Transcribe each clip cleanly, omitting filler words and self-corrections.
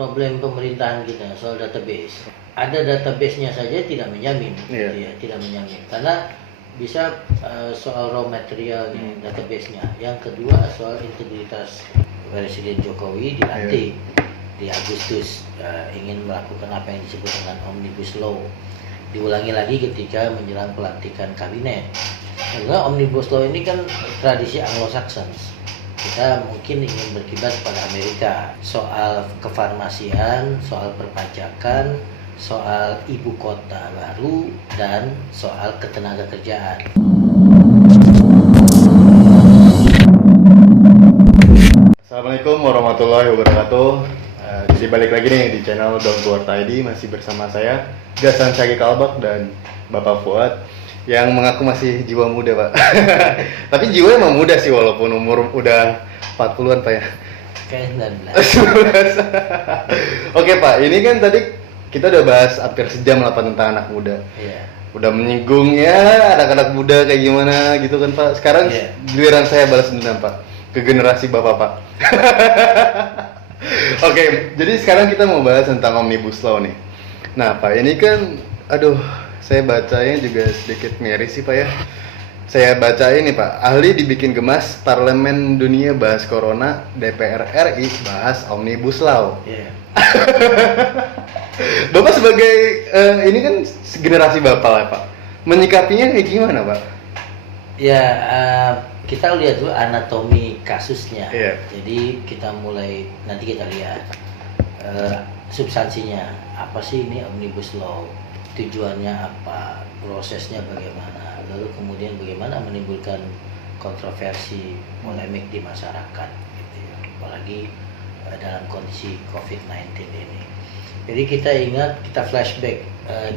problem pemerintahan kita soal database. Ada database-nya saja tidak menjamin, gitu ya, tidak menjamin. Karena bisa soal raw materialnya, database-nya. Yang kedua soal integritas Presiden Jokowi dilantik di Agustus, ingin melakukan apa yang disebut dengan Omnibus Law. Diulangi lagi ketika menjelang pelantikan kabinet. Karena Omnibus Law ini kan tradisi Anglo-Saxons. Kita mungkin ingin berkiblat pada Amerika, soal kefarmasian, soal perpajakan, soal ibu kota baru, dan soal ketenaga kerjaan. Assalamualaikum warahmatullahi wabarakatuh. Jadi balik lagi nih di channel Down to Earth ID, masih bersama saya Gasan Syagi Kalbak dan Bapak Fuad yang mengaku masih jiwa muda, Pak. Tapi jiwa emang muda sih walaupun umur udah 40-an, Pak ya. Kayak 19. Oke, Pak, ini kan tadi kita udah bahas hampir sejam lah Pak tentang anak muda. Iya. Udah menyinggung ya anak-anak muda kayak gimana gitu kan, Pak. Sekarang giliran saya balas dendam, Pak, ke generasi Bapak, Pak. Oke, jadi sekarang kita mau bahas tentang Omnibus Law nih. Nah, Pak, ini kan saya bacanya juga sedikit miris sih, Pak ya. Saya baca ini, Pak, ahli dibikin gemas, Parlemen Dunia bahas Corona, DPR RI bahas Omnibus Law. Iya. Bapak sebagai ini kan generasi Bapak lah, Pak. Menyikapinya kayak gimana, Pak? Ya, kita lihat dulu anatomi kasusnya. Iya. Jadi nanti kita lihat substansinya. Apa sih ini Omnibus Law? Tujuannya apa? Prosesnya bagaimana? Lalu kemudian bagaimana menimbulkan kontroversi, polemik di masyarakat, gitu ya. Apalagi dalam kondisi COVID-19 ini. Jadi kita flashback,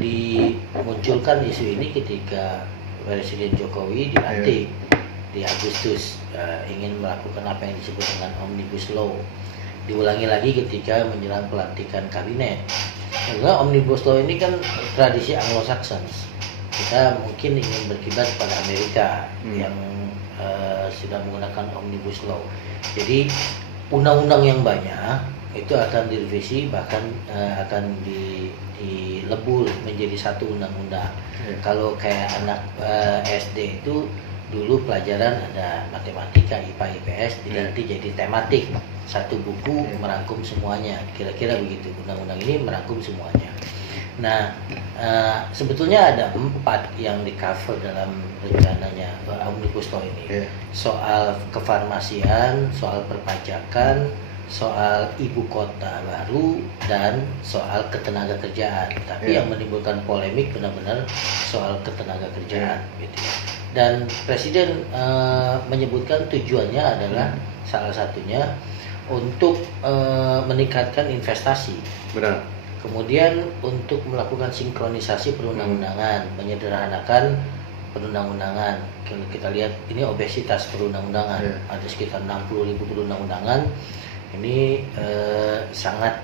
dimunculkan isu ini ketika Presiden Jokowi dilantik di Agustus, ingin melakukan apa yang disebut dengan Omnibus Law. Diulangi lagi ketika menjelang pelantikan kabinet. Karena Omnibus Law ini kan tradisi Anglo-Saxons. Kita mungkin ingin berkiblat pada Amerika yang sudah menggunakan Omnibus Law. Jadi undang-undang yang banyak itu akan direvisi, bahkan akan dilebur menjadi satu undang-undang. Kalau kayak anak SD itu dulu pelajaran ada matematika, IPA, IPS diganti jadi tematik, satu buku merangkum semuanya, kira-kira begitu. Undang-undang ini merangkum semuanya. Nah, sebetulnya ada 4 yang di cover dalam rencananya Omnibus Law ini. Soal kefarmasian, soal perpajakan, soal ibu kota baru, dan soal ketenaga kerjaan. Tapi yang menimbulkan polemik benar-benar soal ketenaga kerjaan, gitu ya. Dan Presiden menyebutkan tujuannya adalah salah satunya untuk meningkatkan investasi. Benar. Kemudian untuk melakukan sinkronisasi perundang-undangan, menyederhanakan perundang-undangan. Kalau kita lihat ini obesitas perundang-undangan, ada sekitar 60.000 perundang-undangan. Ini sangat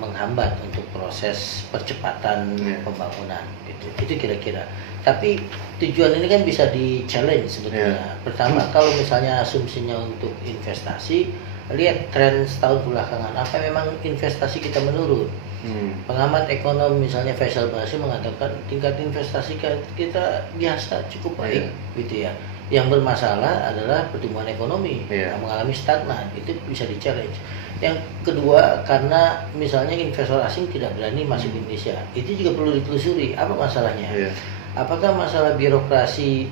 menghambat untuk proses percepatan pembangunan, gitu. Itu kira-kira. Tapi tujuan ini kan bisa di-challenge sebetulnya. Pertama, kalau misalnya asumsinya untuk investasi, lihat tren setahun belakangan, apa memang investasi kita menurun? Pengamat ekonomi misalnya Faisal Basri mengatakan tingkat investasi kita biasa, cukup baik, gitu ya. Yang bermasalah adalah pertumbuhan ekonomi yang mengalami stagnan, itu bisa di-challenge. Yang kedua, karena misalnya investor asing tidak berani masuk ke Indonesia, itu juga perlu ditelusuri. Apa masalahnya? Apakah masalah birokrasi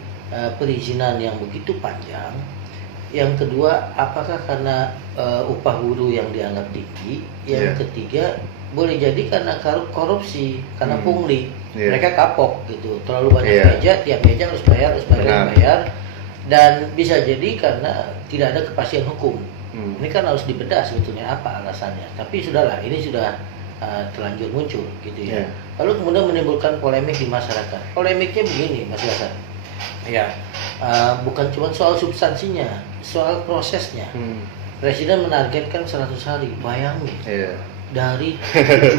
perizinan yang begitu panjang? Yang kedua, apakah karena upah buruh yang dianggap tinggi? Yang ketiga, boleh jadi karena korupsi, karena pungli. Mereka kapok gitu, terlalu banyak meja, tiap meja harus bayar. Dan bisa jadi karena tidak ada kepastian hukum. Ini kan harus dibedah sebetulnya apa alasannya. Tapi sudahlah, ini sudah terlanjur muncul, gitu ya. Lalu kemudian menimbulkan polemik di masyarakat. Polemiknya begini, Mas Hasan. Ya, bukan cuma soal substansinya, soal prosesnya. Presiden menargetkan 100 hari, bayangin. Dari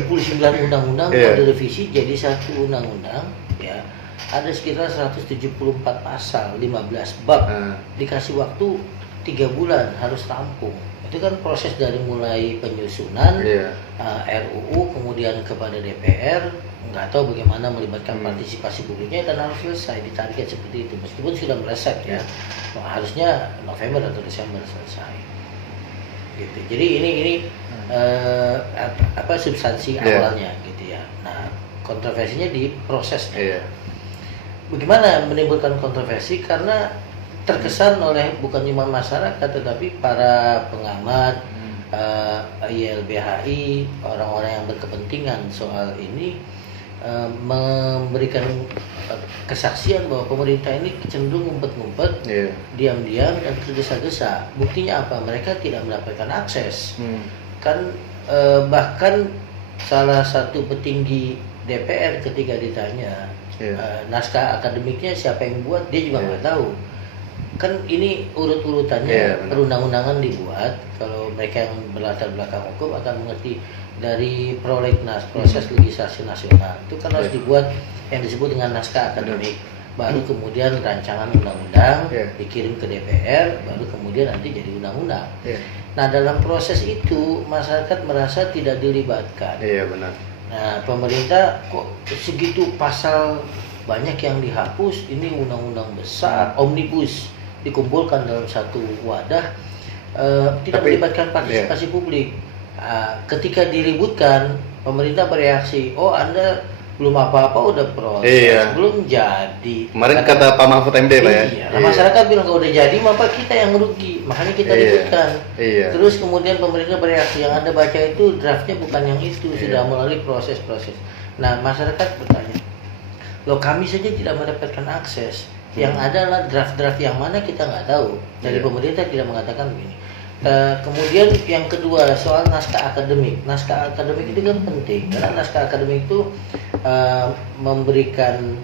79 undang-undang mau direvisi jadi satu undang-undang, ya. Ada sekitar 174 pasal, 15 bab. Dikasih waktu 3 bulan harus rampung. itu kan proses dari mulai penyusunan RUU kemudian kepada DPR, nggak tahu bagaimana melibatkan partisipasi publiknya dan harus selesai ditarget seperti itu meskipun sudah meleset ya. Harusnya November atau Desember selesai gitu. Jadi ini substansi awalnya gitu ya. Nah, kontroversinya di prosesnya. Bagaimana menimbulkan kontroversi? Karena terkesan oleh bukan cuma masyarakat tetapi para pengamat, YLBHI, orang-orang yang berkepentingan soal ini memberikan kesaksian bahwa pemerintah ini cenderung ngumpet-ngumpet, diam-diam dan tergesa-gesa. Buktinya apa? Mereka tidak mendapatkan akses. Kan bahkan salah satu petinggi DPR ketika ditanya naskah akademiknya siapa yang buat, dia juga nggak tahu. Kan ini urut-urutannya perundang-undangan dibuat. Kalau mereka yang berlatar belakang hukum akan mengerti dari prolegnas, proses legislasi nasional itu kan harus dibuat yang disebut dengan naskah akademik, baru kemudian rancangan undang-undang dikirim ke DPR, baru kemudian nanti jadi undang-undang. Nah, dalam proses itu masyarakat merasa tidak dilibatkan. Benar. Nah, pemerintah kok segitu pasal banyak yang dihapus, ini undang-undang besar, omnibus dikumpulkan dalam satu wadah, tidak melibatkan partisipasi publik. Ketika diributkan, pemerintah bereaksi, oh Anda belum apa-apa udah proses, belum jadi. Kemarin kata Pak Mahfud MD Pak ya. Nah, masyarakat bilang kalau udah jadi, maka kita yang rugi, makanya kita ributkan. Terus kemudian pemerintah bereaksi, yang Anda baca itu draftnya bukan yang itu, sudah melalui proses-proses. Nah, masyarakat bertanya, loh kami saja tidak mendapatkan akses. Yang adalah draft-draft yang mana kita nggak tahu. Dari pemerintah tidak mengatakan begini. Kemudian yang kedua soal naskah akademik. Naskah akademik itu kan penting karena naskah akademik itu memberikan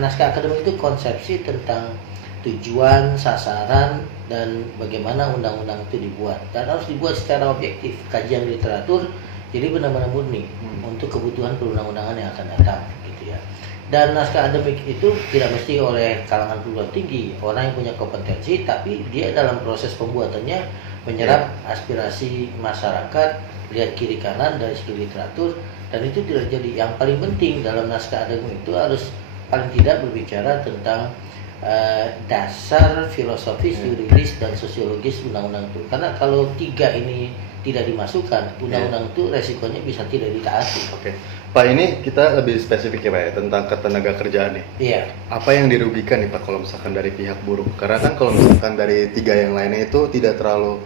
naskah akademik itu konsepsi tentang tujuan, sasaran dan bagaimana undang-undang itu dibuat dan harus dibuat secara objektif, kajian literatur, jadi benar-benar murni untuk kebutuhan perundang-undangan yang akan datang gitu ya. Dan naskah akademik itu tidak mesti oleh kalangan perguruan tinggi, orang yang punya kompetensi, tapi dia dalam proses pembuatannya menyerap aspirasi masyarakat, lihat kiri kanan dari segi literatur, dan itu tidak jadi. Yang paling penting dalam naskah akademik itu harus paling tidak berbicara tentang dasar filosofis, yuridis dan sosiologis undang-undang itu. Karena kalau tiga ini tidak dimasukkan, undang-undang itu resikonya bisa tidak ditaati. Pak, ini kita lebih spesifik ya Pak ya, tentang ketenaga kerjaan nih. Apa yang dirugikan nih Pak kalau misalkan dari pihak buruh? Karena kan kalau misalkan dari tiga yang lainnya itu tidak terlalu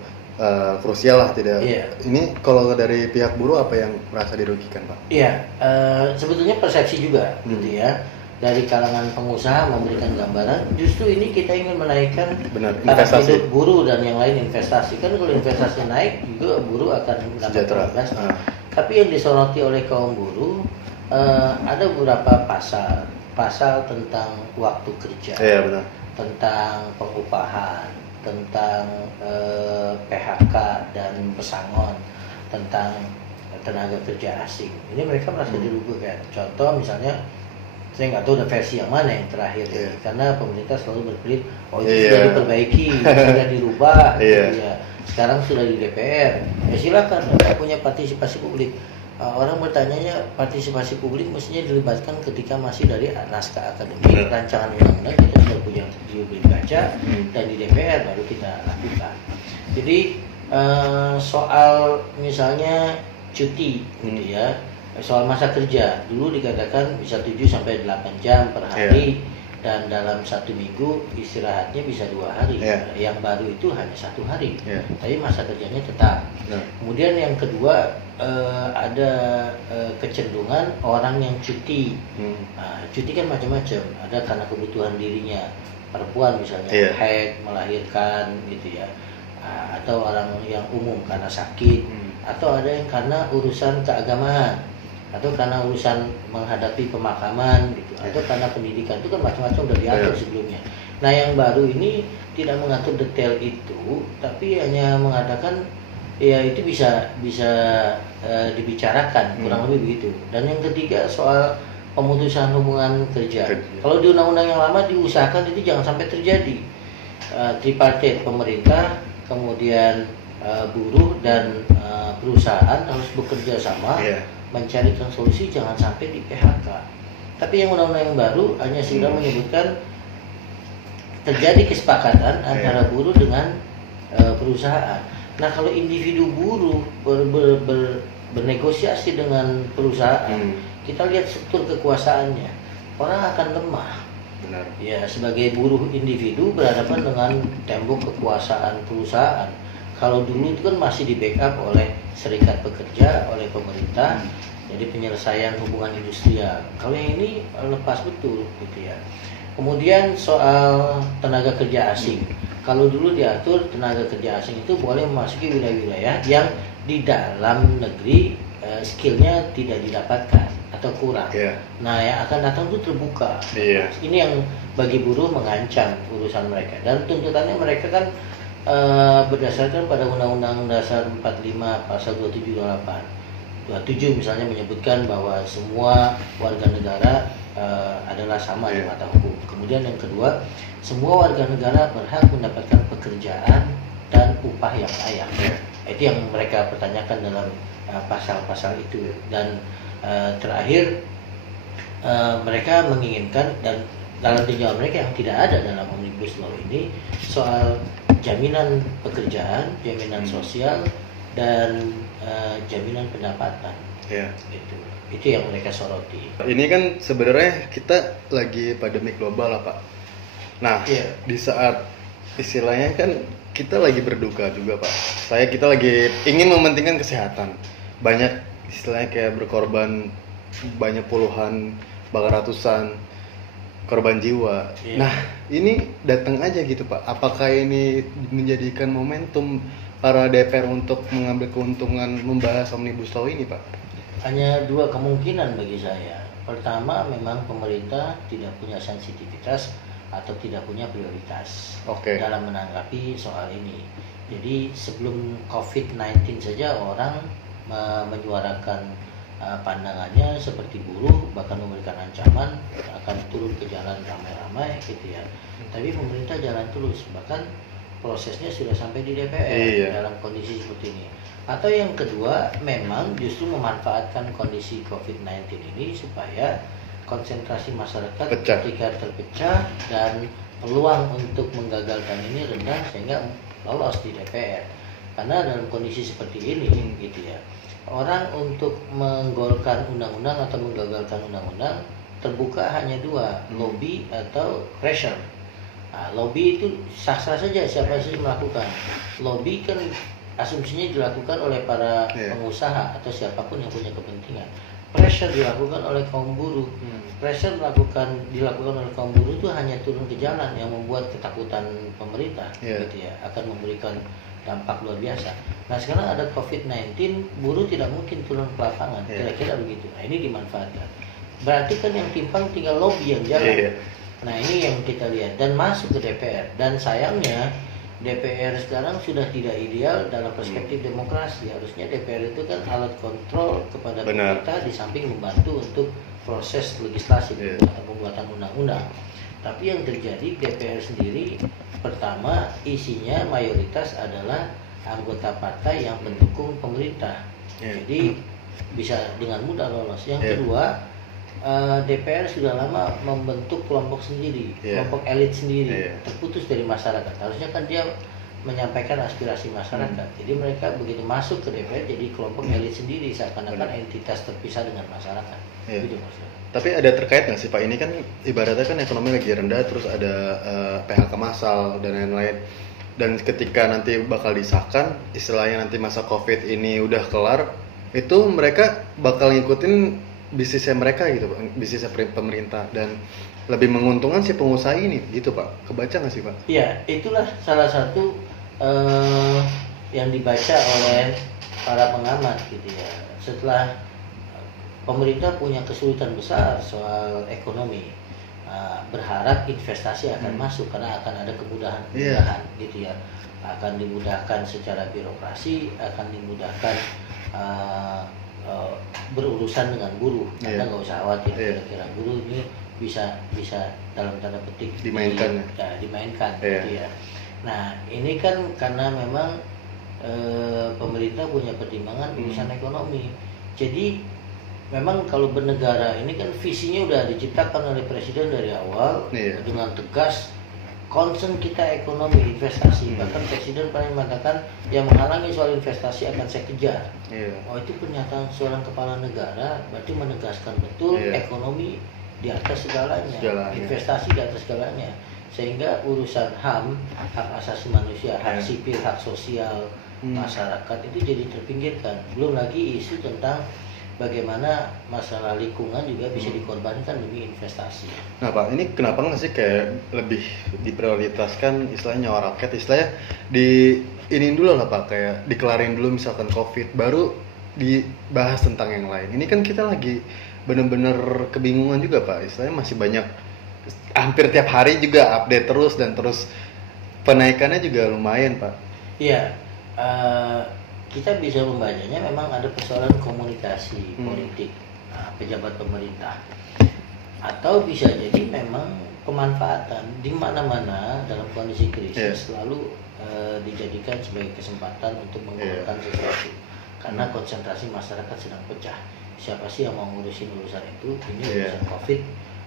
krusial lah, tidak. Ini kalau dari pihak buruh apa yang merasa dirugikan Pak? Sebetulnya persepsi juga gitu ya. Dari kalangan pengusaha memberikan gambaran, justru ini kita ingin menaikkan taraf hidup buruh dan yang lain investasi. Kan kalau investasi naik juga buruh akan mendapat investasi. Tapi yang disoroti oleh kaum buruh ada beberapa pasal tentang waktu kerja, tentang pengupahan, tentang PHK dan pesangon, tentang tenaga kerja asing. Ini mereka merasa dirugikan. Contoh misalnya, saya nggak tahu ada versi yang mana yang terakhir ya, karena pemerintah selalu berkelit, oh itu sudah diperbaiki, sudah dirubah, sekarang sudah di DPR, ya silakan, Anda punya partisipasi publik. Orang bertanyanya partisipasi publik mestinya dilibatkan ketika masih dari naskah akademik, rancangan undang-undang kita sudah punya dibaca dan di DPR baru kita lakukan. Jadi soal misalnya cuti gitu ya, soal masa kerja dulu dikatakan bisa 7 sampai 8 jam per hari dan dalam 1 minggu istirahatnya bisa 2 hari. Yang baru itu hanya 1 hari, tapi masa kerjanya tetap. Kemudian yang kedua ada kecenderungan orang yang cuti. Cuti kan macam-macam, ada karena kebutuhan dirinya, perempuan misalnya haid, melahirkan gitu ya, atau orang yang umum karena sakit, atau ada yang karena urusan keagamaan, atau karena urusan menghadapi pemakaman gitu, atau karena pendidikan. Itu kan macam-macam udah diatur sebelumnya. Nah yang baru ini tidak mengatur detail itu, tapi hanya mengatakan ya itu bisa dibicarakan, kurang lebih begitu. Dan yang ketiga soal pemutusan hubungan kerja. Kalau di undang-undang yang lama diusahakan itu jangan sampai terjadi. Tripartit, pemerintah, kemudian buruh dan perusahaan harus bekerja sama mencarikan solusi jangan sampai di PHK. Tapi yang undang-undang yang baru hanya sudah menyebutkan terjadi kesepakatan antara buruh dengan perusahaan. Nah, kalau individu buruh bernegosiasi dengan perusahaan, kita lihat struktur kekuasaannya, orang akan lemah. Benar. Ya, sebagai buruh individu berhadapan dengan tembok kekuasaan perusahaan. Kalau dulu itu kan masih di backup oleh serikat pekerja, oleh pemerintah, jadi penyelesaian hubungan industrial. Kalau yang ini lepas betul, gitu ya. Kemudian soal tenaga kerja asing. Kalau dulu diatur tenaga kerja asing itu boleh memasuki wilayah-wilayah yang di dalam negeri skillnya tidak didapatkan atau kurang. Nah, yang akan datang itu terbuka. Ini yang bagi buruh mengancam urusan mereka. Dan tuntutannya mereka kan berdasarkan pada Undang-Undang Dasar 45 pasal 27 misalnya menyebutkan bahwa semua warga negara adalah sama di mata hukum. Kemudian yang kedua, semua warga negara berhak mendapatkan pekerjaan dan upah yang layak. Itu yang mereka pertanyakan dalam pasal-pasal itu. Dan terakhir mereka menginginkan, dan dalam tinjauan mereka yang tidak ada dalam Omnibus Law ini, soal jaminan pekerjaan, jaminan sosial, dan jaminan pendapatan. Itu yang mereka soroti. Ini kan sebenarnya kita lagi pandemi global lah, Pak. Nah, di saat istilahnya kan kita lagi berduka juga, Pak. Kita lagi ingin mementingkan kesehatan. Banyak istilahnya kayak berkorban, banyak puluhan, bahkan ratusan korban jiwa. Nah, ini datang aja gitu, Pak. Apakah ini menjadikan momentum para DPR untuk mengambil keuntungan membahas Omnibus Law ini, Pak? Hanya dua kemungkinan bagi saya. Pertama, memang pemerintah tidak punya sensitivitas atau tidak punya prioritas dalam menanggapi soal ini. Jadi sebelum COVID-19 saja orang menyuarakan pandangannya seperti buruh, bahkan memberikan ancaman akan turun ke jalan ramai-ramai gitu ya. Tapi pemerintah jalan terus, bahkan prosesnya sudah sampai di DPR dalam kondisi seperti ini. Atau yang kedua, memang justru memanfaatkan kondisi COVID-19 ini supaya konsentrasi masyarakat ketika terpecah dan peluang untuk menggagalkan ini rendah sehingga lolos di DPR. Karena dalam kondisi seperti ini gitu ya, orang untuk menggolkan undang-undang atau menggagalkan undang-undang terbuka hanya dua, lobby atau pressure. Nah, lobby itu sah-sah saja siapa saja melakukan. Lobby kan asumsinya dilakukan oleh para pengusaha atau siapapun yang punya kepentingan. Pressure dilakukan oleh kaum buruh. Pressure dilakukan oleh kaum buruh itu hanya turun ke jalan yang membuat ketakutan pemerintah gitu ya, akan memberikan dampak luar biasa. Nah, sekarang ada COVID-19, buruh tidak mungkin turun ke lapangan, kira-kira begitu. Nah, ini dimanfaatkan. Berarti kan yang timpang tinggal lobby yang jalan. Nah, ini yang kita lihat dan masuk ke DPR. Dan sayangnya DPR sekarang sudah tidak ideal dalam perspektif demokrasi. Harusnya DPR itu kan alat kontrol kepada pemerintah di samping membantu untuk proses legislasi atau pembuatan undang-undang. Tapi yang terjadi DPR sendiri, pertama isinya mayoritas adalah anggota partai yang mendukung pemerintah. Jadi bisa dengan mudah lolos. Yang kedua, DPR sudah lama membentuk kelompok sendiri, kelompok elit sendiri, terputus dari masyarakat. Harusnya kan dia menyampaikan aspirasi masyarakat. Jadi mereka begitu masuk ke DPR jadi kelompok elit sendiri, seakan-akan entitas terpisah dengan masyarakat. Gitu maksudnya. Tapi ada terkait nggak sih, Pak? Ini kan ibaratnya kan ekonomi lagi rendah, terus ada PHK massal dan lain-lain. Dan ketika nanti bakal disahkan, istilahnya nanti masa COVID ini udah kelar, itu mereka bakal ngikutin bisnisnya mereka gitu, Pak, bisnisnya pemerintah, dan lebih menguntungkan si pengusaha ini gitu, Pak. Kebaca nggak sih, Pak? Iya, itulah salah satu yang dibaca oleh para pengamat gitu ya. Setelah pemerintah punya kesulitan besar soal ekonomi, berharap investasi akan masuk karena akan ada kemudahan gitu ya, akan dimudahkan secara birokrasi, akan dimudahkan berurusan dengan buruh, karena nggak usah khawatir kira-kira buruh ini bisa dalam tanda petik dimainkan gitu ya. Nah, ini kan karena memang pemerintah punya pertimbangan urusan ekonomi. Jadi memang kalau bernegara ini kan visinya udah diciptakan oleh presiden dari awal dengan tegas. Concern kita ekonomi, investasi. Bahkan presiden pernah mengatakan yang menghalangi soal investasi akan saya kejar. Oh, itu pernyataan seorang kepala negara, berarti menegaskan betul ekonomi di atas segalanya, investasi di atas segalanya. Sehingga urusan HAM, hak asasi manusia, hak sipil, hak sosial masyarakat itu jadi terpinggirkan. Belum lagi isu tentang bagaimana masalah lingkungan juga bisa dikorbankan demi investasi. Nah Pak, ini kenapa nggak sih kayak lebih diprioritaskan istilahnya nyawa rakyat, istilahnya di ini dulu lah Pak, kayak dikelarin dulu misalkan COVID, baru dibahas tentang yang lain. Ini kan kita lagi bener-bener kebingungan juga Pak, istilahnya masih banyak, hampir tiap hari juga update terus dan terus penaikannya juga lumayan Pak. Iya. Kita bisa membacanya memang ada persoalan komunikasi politik pejabat pemerintah, atau bisa jadi memang pemanfaatan di mana-mana dalam kondisi krisis selalu dijadikan sebagai kesempatan untuk mengeluarkan sesuatu karena konsentrasi masyarakat sedang pecah. Siapa sih yang mau ngurusin urusan itu? Ini urusan COVID,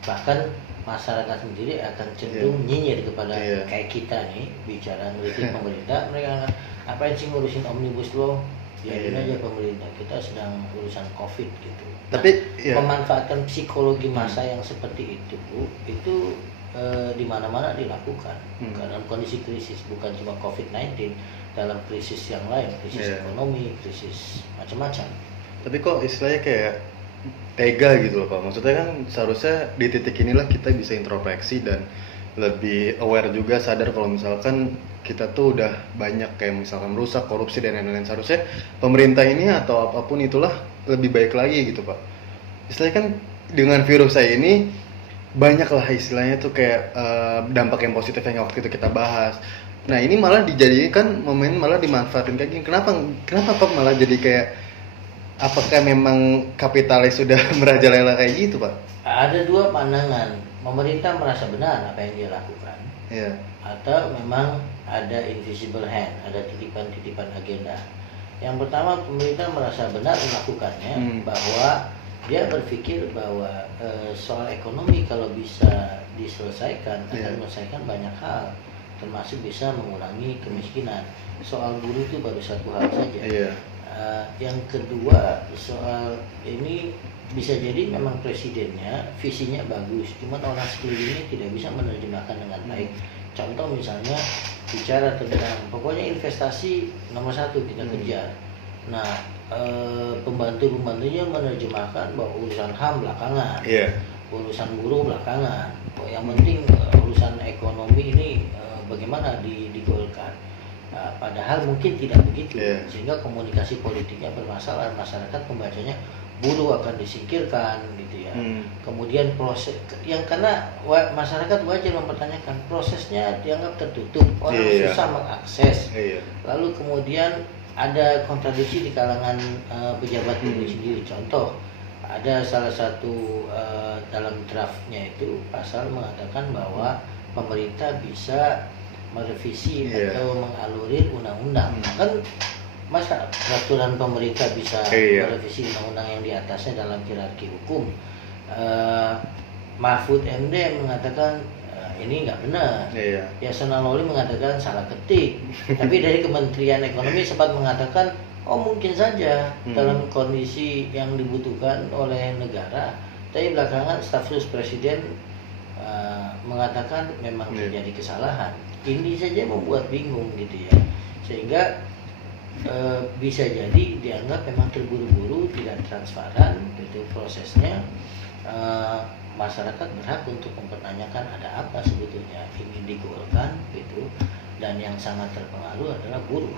bahkan masyarakat sendiri akan cenderung nyinyir kepada kayak kita nih bicara ngelitik pemerintah. Mereka apain sih ngurusin omnibus law, biarin aja pemerintah, kita sedang urusan COVID gitu. Tapi memanfaatkan psikologi massa yang seperti itu di mana-mana dilakukan dalam kondisi krisis, bukan cuma COVID-19, dalam krisis yang lain, krisis ekonomi, krisis macam-macam. Tapi kok istilahnya kayak tega gitu loh Pak, maksudnya kan seharusnya di titik inilah kita bisa introspeksi dan lebih aware juga, sadar kalau misalkan kita tuh udah banyak kayak misalkan rusak, korupsi dan lain-lain. Seharusnya pemerintah ini atau apapun itulah lebih baik lagi gitu Pak. Istilahnya kan dengan virus saya ini banyak lah istilahnya tuh kayak dampak yang positif yang waktu itu kita bahas. Nah ini malah dijadikan momen, malah dimanfaatin kayak gini. Kenapa Pak malah jadi kayak, apakah memang kapitalis sudah merajalela kayak gitu Pak? Ada dua pandangan. Pemerintah merasa benar apa yang dia lakukan, atau memang ada invisible hand, ada titipan-titipan agenda. Yang pertama, pemerintah merasa benar melakukannya, bahwa dia berpikir bahwa soal ekonomi kalau bisa diselesaikan akan menyelesaikan banyak hal, termasuk bisa mengurangi kemiskinan. Soal buruh itu baru satu hal saja. Yang kedua, soal ini bisa jadi memang presidennya visinya bagus, cuman orang sekelilingnya tidak bisa menerjemahkan dengan baik. Contoh misalnya bicara tentang pokoknya investasi nomor satu kita kejar. Nah pembantu-pembantunya menerjemahkan bahwa urusan HAM belakangan, urusan buruh belakangan. Yang penting urusan ekonomi ini bagaimana digolkan. Padahal mungkin tidak begitu, sehingga komunikasi politiknya bermasalah. Masyarakat pembacanya buruh akan disingkirkan gitu ya. Kemudian proses yang karena masyarakat wajar mempertanyakan prosesnya dianggap tertutup, orang susah mengakses. Lalu kemudian ada kontradiksi di kalangan pejabat publik sendiri. Contoh, ada salah satu dalam draftnya itu pasal mengatakan bahwa pemerintah bisa merevisi atau mengalurir undang-undang. Kan masa peraturan pemerintah bisa merevisi undang-undang yang di atasnya dalam hierarki hukum. Mahfud MD mengatakan ini nggak benar. Yasona Lawli mengatakan salah ketik. Tapi dari Kementerian Ekonomi sempat mengatakan mungkin saja dalam kondisi yang dibutuhkan oleh negara. Tapi belakangan staf khusus presiden mengatakan memang terjadi kesalahan. Ini saja membuat bingung gitu ya. Sehingga bisa jadi dianggap memang terburu-buru, tidak transparan gitu prosesnya. Masyarakat berhak untuk mempertanyakan ada apa sebetulnya ingin digolkan gitu. Dan yang sangat terpengaruh adalah buruh.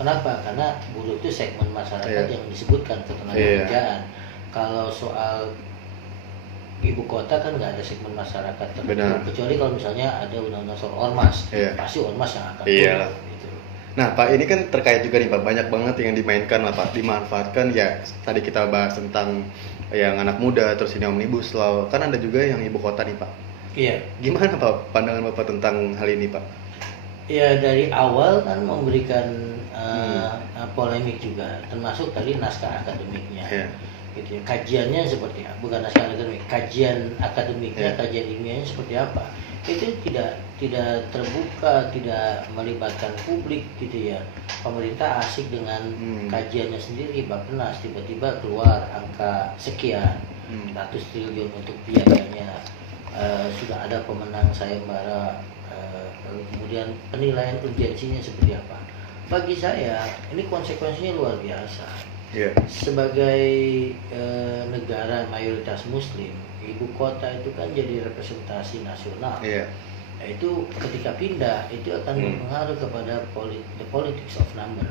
Kenapa? Karena buruh itu segmen masyarakat yang disebutkan ketenagakerjaan. Kalau soal ibu kota kan nggak ada segmen masyarakat tertentu, kecuali kalau misalnya ada undang-undang soal ormas, pasti ormas yang akan buruh. Nah Pak, ini kan terkait juga nih Pak, banyak banget yang dimainkan lah Pak, dimanfaatkan ya. Tadi kita bahas tentang yang anak muda, terus ini omnibus law, kan ada juga yang ibu kota nih Pak. Gimana Pak pandangan Bapak tentang hal ini Pak? Ya dari awal kan memberikan polemik juga, termasuk tadi naskah akademiknya. Iya. Gitu ya. Kajiannya seperti apa? Bukan naskah akademik, kajian akademiknya, Iya. kajian ilmiahnya seperti apa? Itu tidak terbuka, tidak melibatkan publik gitu ya. Pemerintah asik dengan kajiannya sendiri, Bappenas tiba-tiba keluar angka sekian ratus triliun untuk biayanya. Sudah ada pemenang sayembara, kemudian penilaian urgensinya seperti apa? Bagi saya ini konsekuensinya luar biasa. Iya. Sebagai negara mayoritas Muslim, ibu kota itu kan jadi representasi nasional. Iya. Nah, itu ketika pindah itu akan berpengaruh kepada the politics of number,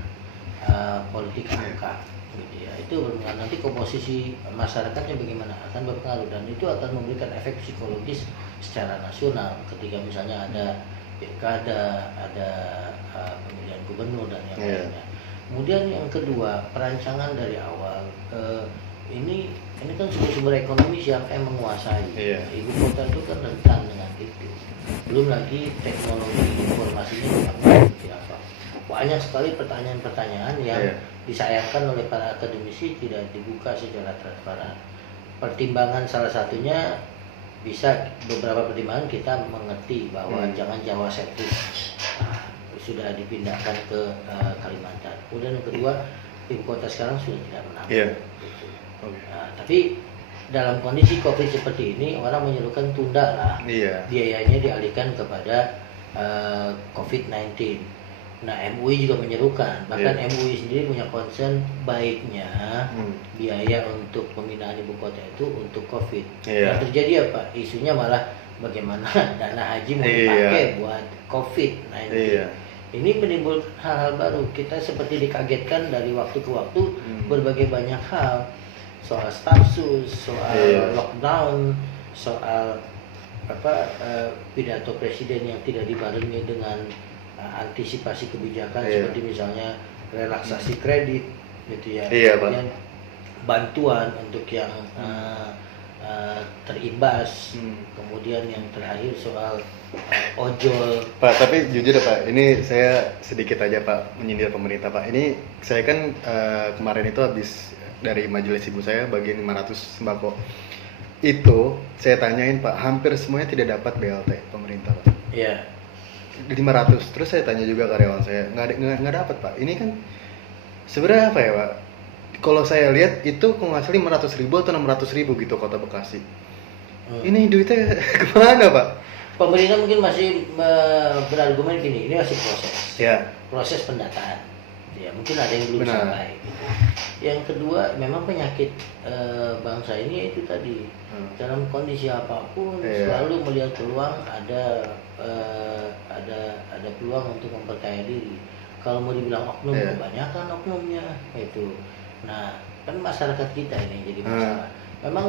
politik angka, gitu ya. Itu berpengaruh nanti komposisi masyarakatnya bagaimana akan berpengaruh, dan itu akan memberikan efek psikologis secara nasional. Ketika misalnya ada pilkada, ada pemilihan gubernur dan yang lainnya. Kemudian yang kedua, perancangan dari awal. Ini kan sumber ekonomi siapa yang menguasai? Ibu kota itu kan rentan dengan itu. Belum lagi teknologi informasinya seperti apa. Banyak sekali pertanyaan-pertanyaan yang disayangkan oleh para akademisi tidak dibuka secara transparan. Pertimbangan salah satunya bisa beberapa pertimbangan kita mengerti bahwa jangan Jawa sentris. Sudah dipindahkan ke Kalimantan. Kemudian yang kedua, ibu kota sekarang sudah tidak menang. Gitu. Nah, tapi dalam kondisi COVID seperti ini, orang menyerukan tunda lah. Biayanya dialihkan kepada COVID-19. Nah, MUI juga menyerukan. Bahkan MUI sendiri punya concern baiknya biaya untuk pemindahan ibu kota itu untuk COVID. Yang terjadi apa? Isunya malah bagaimana dana haji mau dipakai buat COVID-19. Ini menimbulkan hal-hal baru. Kita seperti dikagetkan dari waktu ke waktu berbagai banyak hal. Soal stafsus, soal lockdown, soal pidato presiden yang tidak dibarengi dengan antisipasi kebijakan seperti misalnya relaksasi kredit gitu ya. Kemudian bantuan untuk yang terimbas. Kemudian yang terakhir soal ojol. Pak, tapi jujur ya Pak, ini saya sedikit aja Pak menyindir pemerintah Pak. Ini saya kan kemarin itu habis dari majelis ibu saya bagian 500 sembako. Itu saya tanyain Pak, hampir semuanya tidak dapat BLT pemerintah Pak. Iya. 500. Terus saya tanya juga karyawan saya, nggak dapat Pak. Ini kan sebenarnya apa ya Pak? Kalau saya lihat itu kok nggak salah 500.000 atau 600.000 gitu kota Bekasi. Ini duitnya kemana Pak? Pemerintah mungkin masih berargumen gini, ini masih proses. Proses pendataan. Ya, mungkin ada yang belum sampai. Gitu. Yang kedua, memang penyakit bangsa ini itu tadi dalam kondisi apapun selalu melihat peluang, ada peluang untuk memperkaya diri. Kalau mau dibilang oknum, kebanyakan oknumnya itu. Nah, kan masyarakat kita ini yang jadi masalah. Memang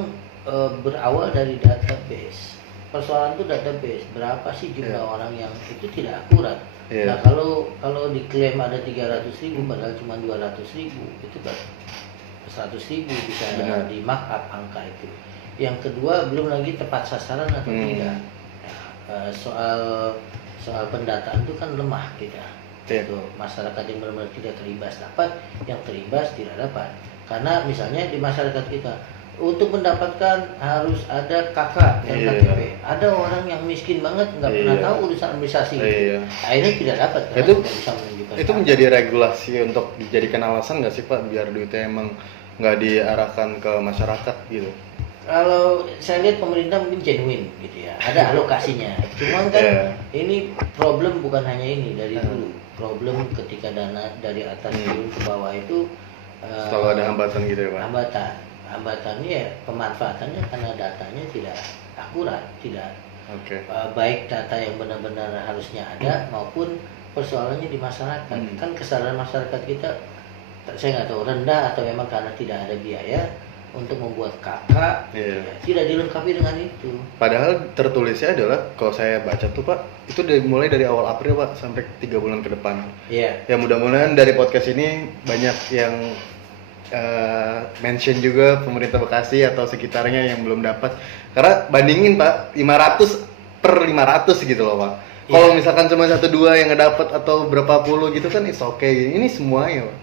berawal dari database. Persoalan itu database, berapa sih jumlah orang yang itu tidak akurat. Nah, kalau diklaim ada 300.000 padahal cuma 200.000, itu kan 100.000 bisa di markup angka itu. Yang kedua, belum lagi tepat sasaran atau tidak. Nah, soal pendataan itu kan lemah kita. Itu masyarakat yang benar-benar tidak terimbas dapat, yang terimbas tidak dapat. Karena misalnya di masyarakat kita untuk mendapatkan harus ada KK dan KTP. Ada orang yang miskin banget nggak pernah tahu urusan administrasi. Akhirnya tidak dapat. Itu bisa menunjukkan itu menjadi regulasi untuk dijadikan alasan nggak sih Pak biar duitnya emang nggak diarahkan ke masyarakat gitu? Kalau saya lihat pemerintah mungkin genuine gitu ya, ada alokasinya. Cuman kan ini problem bukan hanya ini dari dulu. Problem ketika dana dari atas turun ke bawah itu selalu ada hambatan gitu ya Pak? Hambatannya ya pemanfaatannya karena datanya tidak akurat, tidak baik data yang benar-benar harusnya ada maupun persoalannya di masyarakat. Kan kesadaran masyarakat kita saya nggak tahu rendah atau memang karena tidak ada biaya untuk membuat KK tidak dilengkapi dengan itu. Padahal tertulisnya adalah kalau saya baca tuh Pak, itu mulai dari awal April Pak sampai 3 bulan ke depan. Ya mudah-mudahan dari podcast ini banyak yang mention juga pemerintah Bekasi atau sekitarnya yang belum dapat. Karena bandingin Pak, 500/500 gitu loh Pak. Kalau misalkan cuma 1-2 yang nggak dapat atau berapa puluh gitu kan it's okay. Ini semuanya Pak.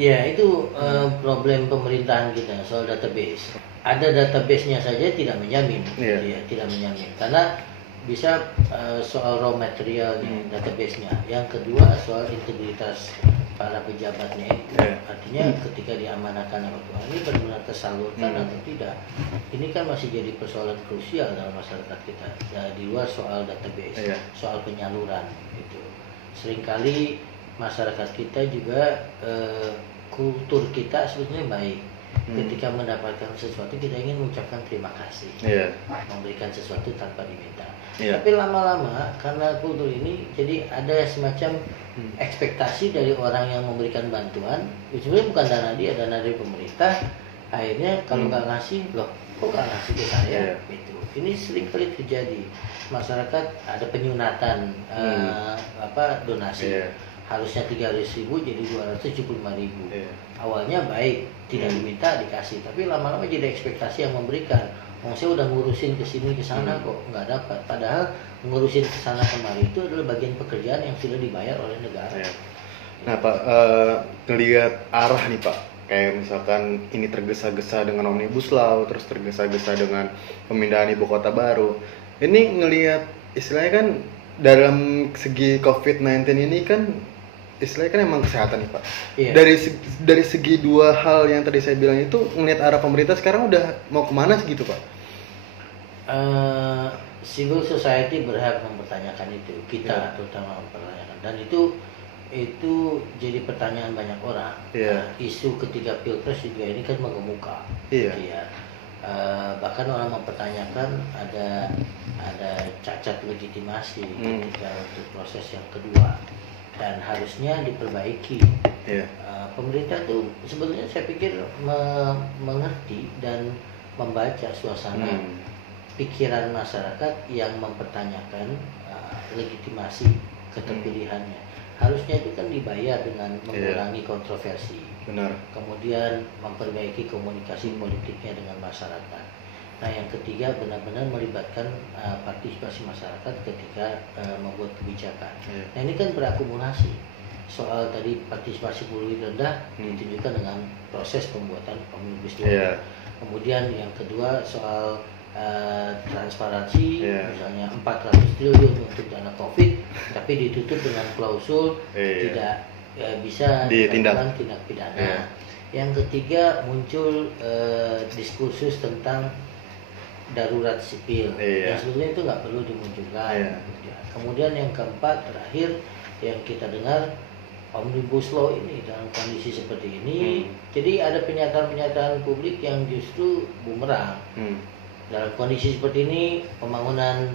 Ya, itu problem pemerintahan kita soal database. Ada database-nya saja tidak menjamin, Iya. ya, tidak menjamin. Karena bisa soal raw materialnya, database-nya. Yang kedua soal integritas para pejabatnya itu. Iya. Artinya ketika diamanahkan ini benar-benar tersalurkan atau tidak. Ini kan masih jadi persoalan krusial dalam masyarakat kita. Ya, di luar soal database, Iya. soal penyaluran gitu. Seringkali masyarakat kita juga kultur kita sebetulnya baik. Ketika mendapatkan sesuatu kita ingin mengucapkan terima kasih, Iya. memberikan sesuatu tanpa diminta. Iya. Tapi lama-lama karena kultur ini jadi ada semacam ekspektasi dari orang yang memberikan bantuan, sebenarnya bukan dana dia, dana dari pemerintah. Akhirnya kalau nggak ngasih, loh kok nggak ngasih ke saya? Iya. Gitu. Ini sering kali terjadi. Masyarakat ada penyunatan donasi. Iya. Harusnya 300.000 jadi 275.000. Iya. Awalnya baik, tidak diminta dikasih, tapi lama-lama jadi ekspektasi yang memberikan. Saya udah ngurusin ke sini ke sana kok nggak dapat. Padahal ngurusin ke sana kemari itu adalah bagian pekerjaan yang sudah dibayar oleh negara. Iya. Nah Pak, ngelihat arah nih Pak, kayak misalkan ini tergesa-gesa dengan Omnibus Law, terus tergesa-gesa dengan pemindahan ibu kota baru. Ini ngelihat istilahnya kan dalam segi COVID-19 ini kan istilahnya kan emang kesehatan nih Pak. Iya. Dari segi dua hal yang tadi saya bilang itu, ngelihat arah pemerintah sekarang udah mau kemana sih gitu Pak? Civil society berhak mempertanyakan itu, kita terutama mempertanyakan, dan itu jadi pertanyaan banyak orang. Iya. Isu ketika pilpres juga ini kan mengemuka. Iya. Gitu ya. Bahkan orang mempertanyakan ada cacat legitimasi ketika untuk proses yang kedua dan harusnya diperbaiki. Iya. Pemerintah tuh sebetulnya saya pikir mengerti dan membaca suasana pikiran masyarakat yang mempertanyakan legitimasi keterpilihannya. Harusnya itu kan dibayar dengan mengurangi kontroversi. Benar. Kemudian memperbaiki komunikasi politiknya dengan masyarakat. Nah, yang ketiga benar-benar melibatkan partisipasi masyarakat ketika membuat kebijakan. Iya. Nah, ini kan berakumulasi. Soal tadi partisipasi pulih rendah ditunjukkan dengan proses pembuatan Omnibus Law. Iya. Kemudian yang kedua soal transparansi, Iya. misalnya 400 triliun untuk dana COVID, tapi ditutup dengan klausul Iya. tidak bisa Ditindak. dilakukan tindak pidana. Iya. Yang ketiga muncul diskursus tentang darurat sipil, Iya. yang sebetulnya itu nggak perlu dimunculkan. Iya. Kemudian yang keempat terakhir yang kita dengar Omnibus Law ini dalam kondisi seperti ini, jadi ada pernyataan-pernyataan publik yang justru bumerang. Dalam kondisi seperti ini pembangunan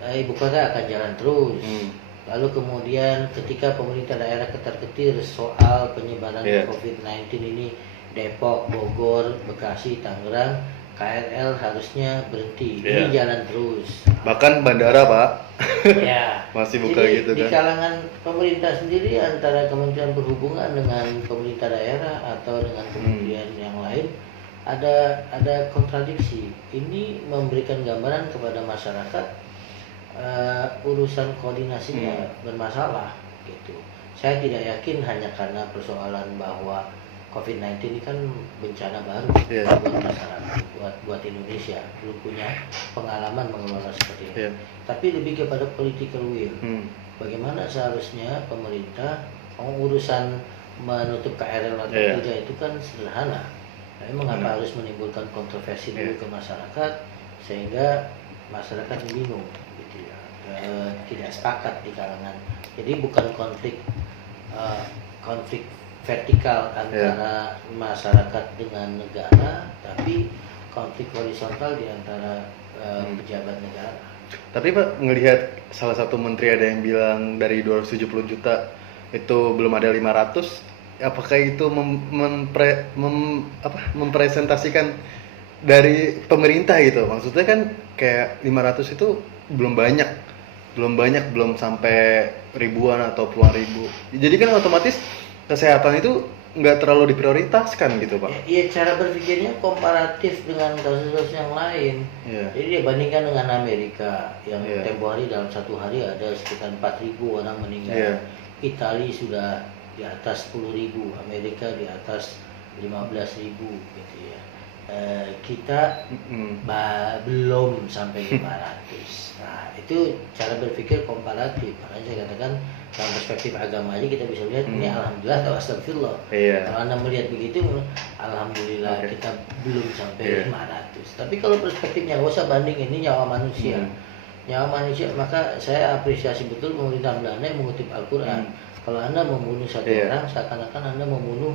ibu kota akan jalan terus. Lalu kemudian ketika pemerintah daerah ketar-ketir soal penyebaran COVID-19 ini, Depok, Bogor, Bekasi, Tangerang, KRL harusnya berhenti. Ini jalan terus. Bahkan bandara Pak. Ya. Masih buka jadi, gitu di kan. kalangan pemerintah sendiri antara Kementerian Perhubungan dengan pemerintah daerah atau dengan kementerian yang lain ada kontradiksi. Ini memberikan gambaran kepada masyarakat urusan koordinasinya bermasalah gitu. Saya tidak yakin hanya karena persoalan bahwa COVID-19 ini kan bencana baru buat masyarakat, buat Indonesia, belum punya pengalaman mengelola seperti ini. Tapi lebih kepada political will. Bagaimana seharusnya pemerintah urusan menutup KRL atau tidak itu kan sederhana. Tapi mengapa harus menimbulkan kontroversi dulu ke masyarakat sehingga masyarakat bingung gitu ya, tidak sepakat di kalangan. Jadi bukan konflik vertikal antara masyarakat dengan negara, tapi konflik horizontal di antara pejabat negara. Tapi Pak, ngelihat salah satu menteri ada yang bilang dari 270 juta itu belum ada 500, apakah itu mempresentasikan dari pemerintah gitu? Maksudnya kan kayak 500 itu belum banyak, belum sampai ribuan atau puluhan ribu. Jadi kan otomatis kesehatan itu nggak terlalu diprioritaskan gitu Pak. Iya, cara berpikirnya komparatif dengan kasus-kasus yang lain. Jadi dia bandingkan dengan Amerika yang tempo hari dalam satu hari ada sekitar 4.000 orang meninggal. Italia sudah di atas 10.000, Amerika di atas 15.000 gitu ya. Kita belum sampai 500. Nah, itu cara berpikir komparatif. Makanya saya katakan dalam perspektif agama aja kita bisa lihat ini alhamdulillah atau astagfirullah. Kalau Anda melihat begitu, alhamdulillah kita belum sampai 500. Tapi kalau perspektifnya nggak usah banding, ini nyawa manusia. Nyawa manusia, maka saya apresiasi betul pemerintah Belanda yang mengutip Al-Quran. Kalau Anda membunuh satu orang, seakan-akan Anda membunuh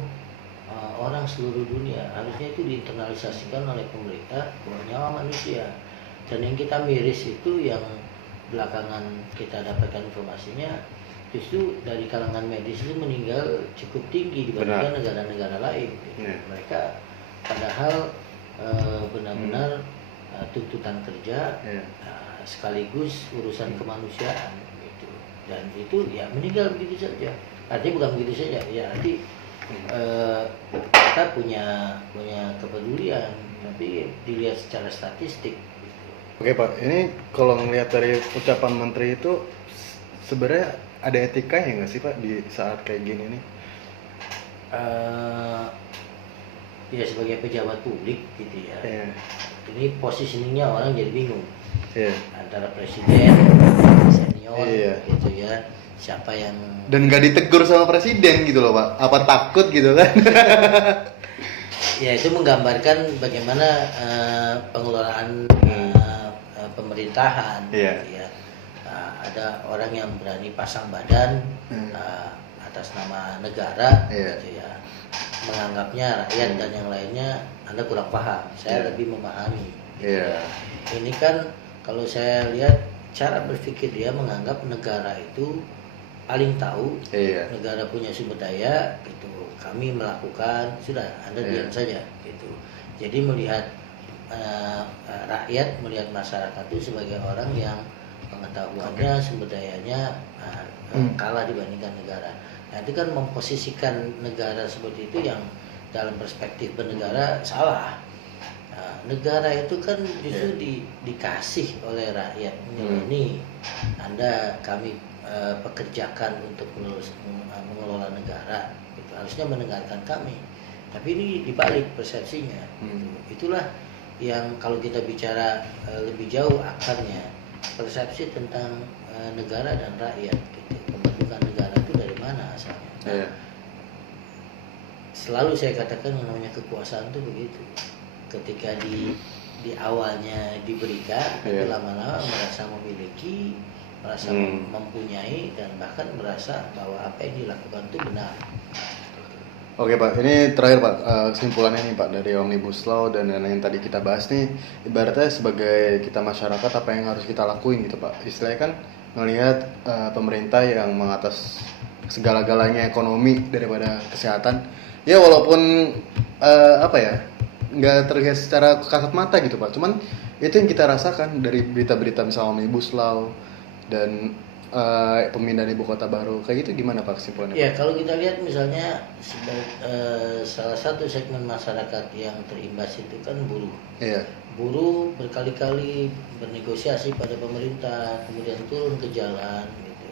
orang seluruh dunia. Harusnya itu diinternalisasikan oleh pemerintah bahwa nyawa manusia. Dan yang kita miris itu yang belakangan kita dapatkan informasinya, justru dari kalangan medis itu meninggal cukup tinggi dibandingkan negara-negara lain. Mereka padahal benar-benar tuntutan kerja sekaligus urusan kemanusiaan gitu. Dan itu ya meninggal begitu saja. Artinya bukan begitu saja, ya arti kita punya kepedulian, tapi dilihat secara statistik gitu. Oke Pak, ini kalau ngelihat dari ucapan menteri itu sebenarnya ada etikanya nggak sih Pak di saat kayak gini nih? Ya sebagai pejabat publik gitu ya. Ini posisinya orang jadi bingung. Antara presiden, senior gitu ya. Siapa yang dan nggak ditegur sama presiden gitu loh Pak? Apa takut gitu kan? Ya itu menggambarkan bagaimana pengelolaan pemerintahan gitu ya. Ada orang yang berani pasang badan atas nama negara gitu ya, menganggapnya rakyat dan yang lainnya Anda kurang paham, saya lebih memahami gitu ya. Ini kan kalau saya lihat cara berpikir dia menganggap negara itu paling tahu, negara punya sumber daya gitu, kami melakukan, sudah Anda diam saja gitu. Jadi melihat rakyat, melihat masyarakat itu sebagai orang yang pengetahuannya, sumber dayanya kalah dibandingkan negara. Nah itu kan memposisikan negara seperti itu yang dalam perspektif bernegara salah. Negara itu kan justru dikasih oleh rakyat. Ini Anda kami pekerjakan untuk mengelola negara, itu harusnya mendengarkan kami. Tapi ini dibalik persepsinya. Itulah yang kalau kita bicara lebih jauh akarnya, persepsi tentang negara dan rakyat. Gitu. Pembentukan negara itu dari mana asalnya? Nah, selalu saya katakan yang namanya kekuasaan itu begitu. Ketika di awalnya diberikan, tapi lama-lama merasa memiliki, merasa mempunyai, dan bahkan merasa bahwa apa yang dilakukan itu benar. Oke Pak, ini terakhir Pak, kesimpulannya nih Pak dari Omnibus Law dan yang tadi kita bahas nih, ibaratnya sebagai kita masyarakat apa yang harus kita lakuin gitu Pak. Istilahnya kan melihat pemerintah yang mengatas segala-galanya ekonomi daripada kesehatan, ya walaupun nggak terlihat secara kasat mata gitu Pak, cuman itu yang kita rasakan dari berita-berita misalnya Omnibus Law dan pemindahan ibu kota baru kayak gitu. Gimana Pak kesimpulannya? Ya kalau kita lihat misalnya salah satu segmen masyarakat yang terimbas itu kan buruh. Buruh berkali-kali bernegosiasi pada pemerintah, kemudian turun ke jalan gitu.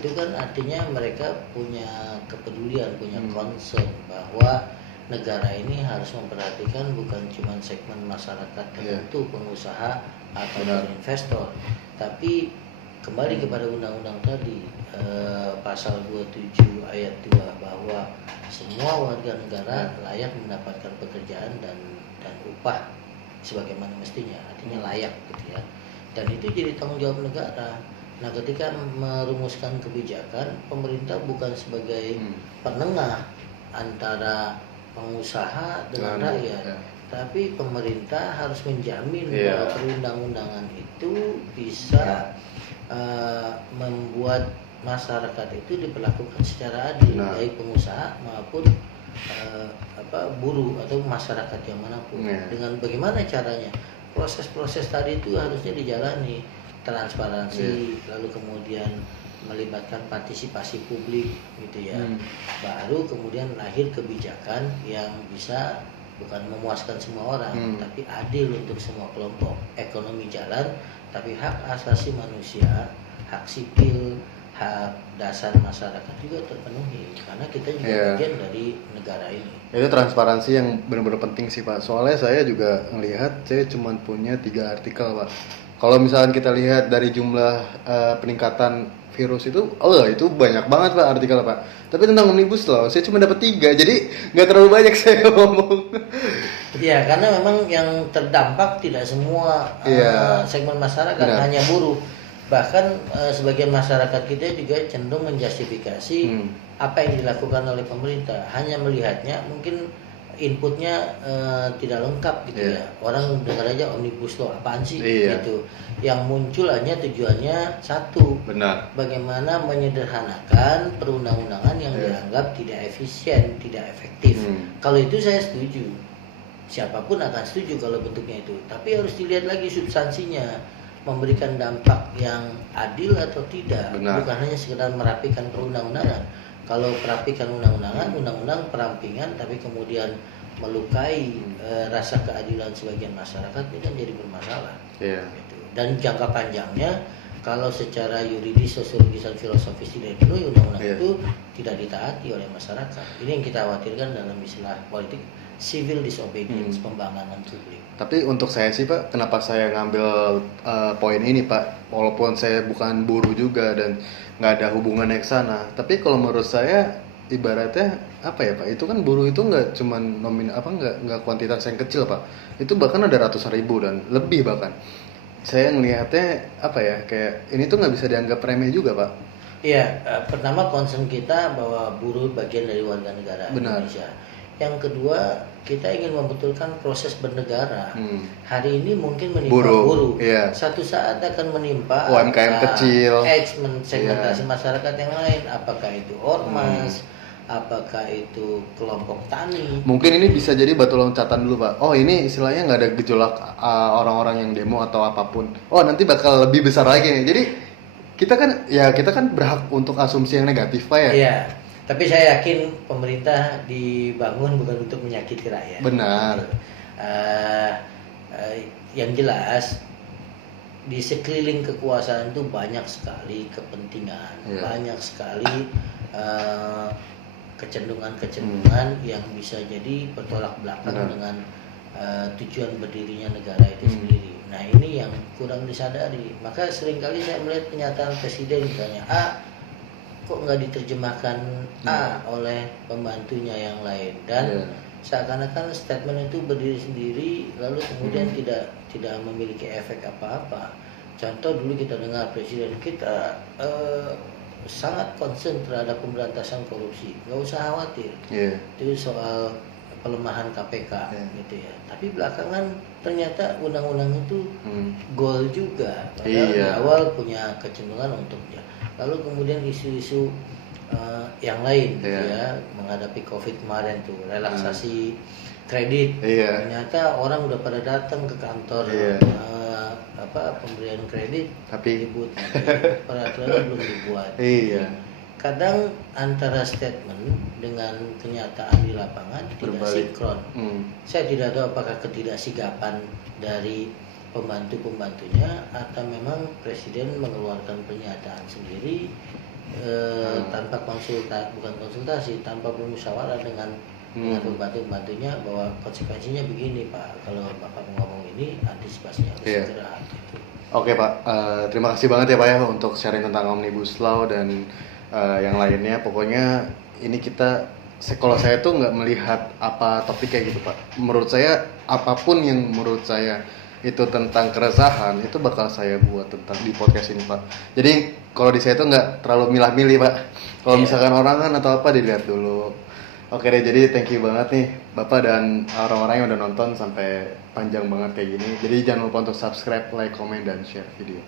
Itu kan artinya mereka punya kepedulian, punya concern bahwa negara ini harus memperhatikan bukan cuma segmen masyarakat tertentu, pengusaha atau investor, tapi kembali kepada undang-undang tadi, pasal 27 ayat 2 bahwa semua warga negara layak mendapatkan pekerjaan dan upah sebagaimana mestinya, artinya layak gitu ya. Dan itu jadi tanggung jawab negara. Nah, ketika merumuskan kebijakan, pemerintah bukan sebagai penengah antara pengusaha dengan rakyat, tapi pemerintah harus menjamin bahwa perundang-undangan itu bisa membuat masyarakat itu diperlakukan secara adil, baik pengusaha maupun buruh atau masyarakat yang manapun. Dengan bagaimana caranya? Proses-proses tadi itu harusnya dijalani, transparansi, lalu kemudian melibatkan partisipasi publik gitu ya. Baru kemudian lahir kebijakan yang bisa bukan memuaskan semua orang, tapi adil untuk semua kelompok. Ekonomi jalan, tapi hak asasi manusia, hak sipil, hak dasar masyarakat juga terpenuhi karena kita juga bagian dari negara ini. Itu transparansi yang benar-benar penting sih Pak. Soalnya saya juga ngelihat saya cuma punya 3 artikel Pak. Kalau misalkan kita lihat dari jumlah peningkatan virus itu banyak banget Pak artikel Pak. Tapi tentang Omnibus Law saya cuma dapat 3, jadi nggak terlalu banyak saya ngomong. Iya, karena memang yang terdampak tidak semua segmen masyarakat, hanya buruh. Bahkan sebagian masyarakat kita juga cenderung menjustifikasi apa yang dilakukan oleh pemerintah, hanya melihatnya mungkin inputnya tidak lengkap gitu ya. Orang dengar aja Omnibus Law apaan sih gitu. Yang muncul hanya tujuannya satu, bagaimana menyederhanakan perundang-undangan yang dianggap tidak efisien, tidak efektif. Kalau itu saya setuju, siapapun akan setuju kalau bentuknya itu, tapi harus dilihat lagi substansinya, memberikan dampak yang adil atau tidak. Bukan hanya sekedar merapikan perundang-undangan. Kalau perapikan undang-undang perampingan tapi kemudian melukai rasa keadilan sebagian masyarakat, ini kan jadi bermasalah. Gitu. Dan jangka panjangnya kalau secara yuridis, sosiologis dan filosofis tidak dipenuhi, undang-undang itu tidak ditaati oleh masyarakat. Ini yang kita khawatirkan dalam istilah politik, civil disobedience, pembangkangan publik. Tapi untuk saya sih Pak, kenapa saya ngambil poin ini Pak, walaupun saya bukan buruh juga dan nggak ada hubungannya ke sana, tapi kalau menurut saya ibaratnya apa ya Pak, itu kan buruh itu nggak cuman nggak kuantitas yang kecil Pak, itu bahkan ada ratusan ribu dan lebih bahkan. Saya ngelihatnya apa ya, kayak ini tuh nggak bisa dianggap remeh juga Pak. Iya, pertama concern kita bahwa buruh bagian dari warga negara Indonesia. Yang kedua, kita ingin membetulkan proses bernegara. Hari ini mungkin menimpa buruh. Satu saat akan menimpa UMKM kecil, segmentasi masyarakat yang lain. Apakah itu ormas, apakah itu kelompok tani. Mungkin ini bisa jadi batu loncatan dulu Pak. Oh ini istilahnya nggak ada gejolak orang-orang yang demo atau apapun. Oh nanti bakal lebih besar lagi nih. Jadi kita kan berhak untuk asumsi yang negatif Pak ya. Iya. Tapi saya yakin pemerintah dibangun bukan untuk menyakiti rakyat. Benar. Yang jelas di sekeliling kekuasaan itu banyak sekali kepentingan, banyak sekali kecenderungan yang bisa jadi bertolak belakang dengan tujuan berdirinya negara itu sendiri. Nah ini yang kurang disadari. Maka seringkali saya melihat pernyataan presiden misalnya kok nggak diterjemahkan oleh pembantunya yang lain, dan seakan-akan statement itu berdiri sendiri lalu kemudian tidak memiliki efek apa-apa. Contoh dulu kita dengar presiden kita sangat concern terhadap pemberantasan korupsi, nggak usah khawatir, itu soal pelemahan KPK gitu ya. Tapi belakangan ternyata undang-undang itu goal juga, padahal di awal punya kecenderungan untuknya. Lalu kemudian isu-isu yang lain gitu ya, menghadapi COVID kemarin tuh relaksasi kredit, ternyata orang udah pada datang ke kantor pemberian kredit, tapi peraturan belum dibuat. Kadang antara statement dengan kenyataan di lapangan tidak sinkron. Saya tidak tahu apakah ketidaksigapan dari pembantu-pembantunya atau memang presiden mengeluarkan pernyataan sendiri tanpa konsultasi, tanpa bermusyawarah dengan pembantu-pembantunya bahwa konsekuensinya begini Pak, kalau Bapak ngomong ini antisipasinya harus segera. Oke Pak, terima kasih banget ya Pak ya untuk sharing tentang Omnibus Law dan yang lainnya. Pokoknya ini kalau saya tuh nggak melihat apa topiknya gitu Pak. Menurut saya apapun yang menurut saya itu tentang keresahan itu bakal saya buat tentang di podcast ini Pak. Jadi kalau di saya tuh nggak terlalu milah-milih Pak. Kalau misalkan orang kan atau apa dilihat dulu. Oke deh, jadi thank you banget nih Bapak dan orang-orang yang udah nonton sampai panjang banget kayak gini. Jadi jangan lupa untuk subscribe, like, comment, dan share video.